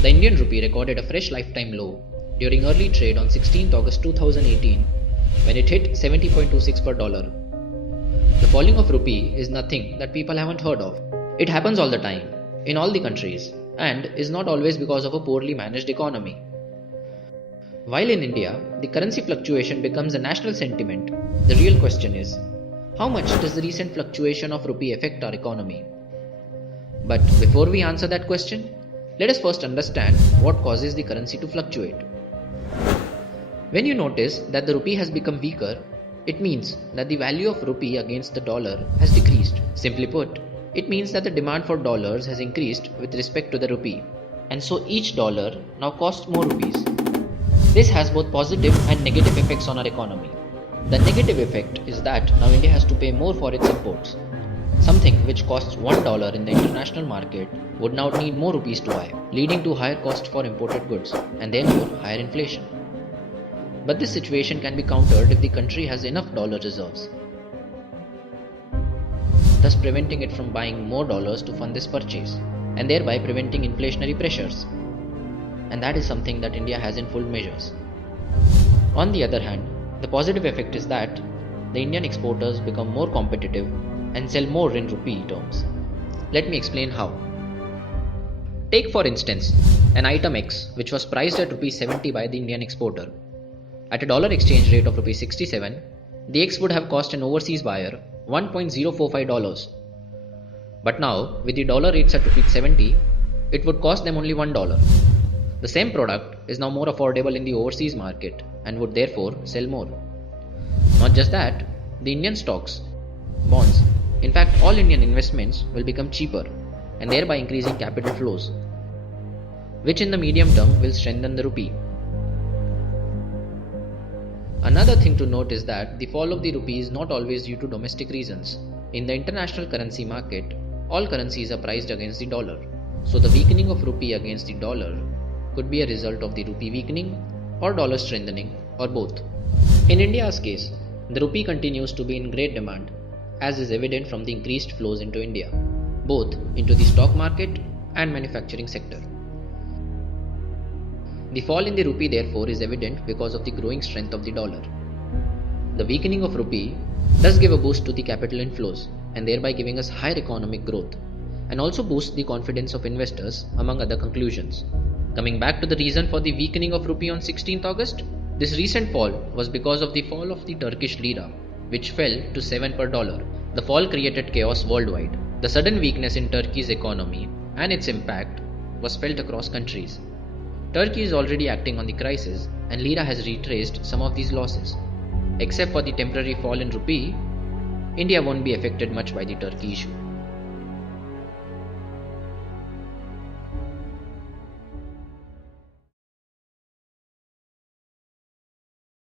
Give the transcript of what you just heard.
The Indian rupee recorded a fresh lifetime low during early trade on 16th August 2018 when it hit 70.26 per dollar. The falling of rupee is nothing that people haven't heard of. It happens all the time, in all the countries, and is not always because of a poorly managed economy. While in India, the currency fluctuation becomes a national sentiment, the real question is, how much does the recent fluctuation of rupee affect our economy? But before we answer that question, let us first understand what causes the currency to fluctuate. When you notice that the rupee has become weaker, it means that the value of rupee against the dollar has decreased. Simply put, it means that the demand for dollars has increased with respect to the rupee, and so each dollar now costs more rupees. This has both positive and negative effects on our economy. The negative effect is that now India has to pay more for its imports. Something which costs $1 in the international market would now need more rupees to buy, leading to higher cost for imported goods and therefore higher inflation. But this situation can be countered if the country has enough dollar reserves, thus preventing it from buying more dollars to fund this purchase and thereby preventing inflationary pressures. And that is something that India has in full measures. On the other hand, the positive effect is that the Indian exporters become more competitive and sell more in rupee terms. Let me explain how. Take for instance an item X which was priced at Rs 70 by the Indian exporter. At a dollar exchange rate of Rs 67, the X would have cost an overseas buyer $1.045. But now, with the dollar rates at Rs 70, it would cost them only $1. The same product is now more affordable in the overseas market and would therefore sell more. Not just that, the Indian stocks, bonds, in fact all Indian investments will become cheaper and thereby increasing capital flows, which in the medium term will strengthen the rupee. Another thing to note is that the fall of the rupee is not always due to domestic reasons. In the international currency market, all currencies are priced against the dollar, so the weakening of rupee against the dollar could be a result of the rupee weakening or dollar strengthening or both. In India's case, the rupee continues to be in great demand, as is evident from the increased flows into India, both into the stock market and manufacturing sector. The fall in the rupee therefore is evident because of the growing strength of the dollar. The weakening of rupee does give a boost to the capital inflows and thereby giving us higher economic growth, and also boosts the confidence of investors among other conclusions. Coming back to the reason for the weakening of rupee on 16th August, this recent fall was because of the fall of the Turkish lira, which fell to 7 per dollar. The fall created chaos worldwide. The sudden weakness in Turkey's economy and its impact was felt across countries. Turkey is already acting on the crisis and lira has retraced some of these losses. Except for the temporary fall in rupee, India won't be affected much by the Turkey issue.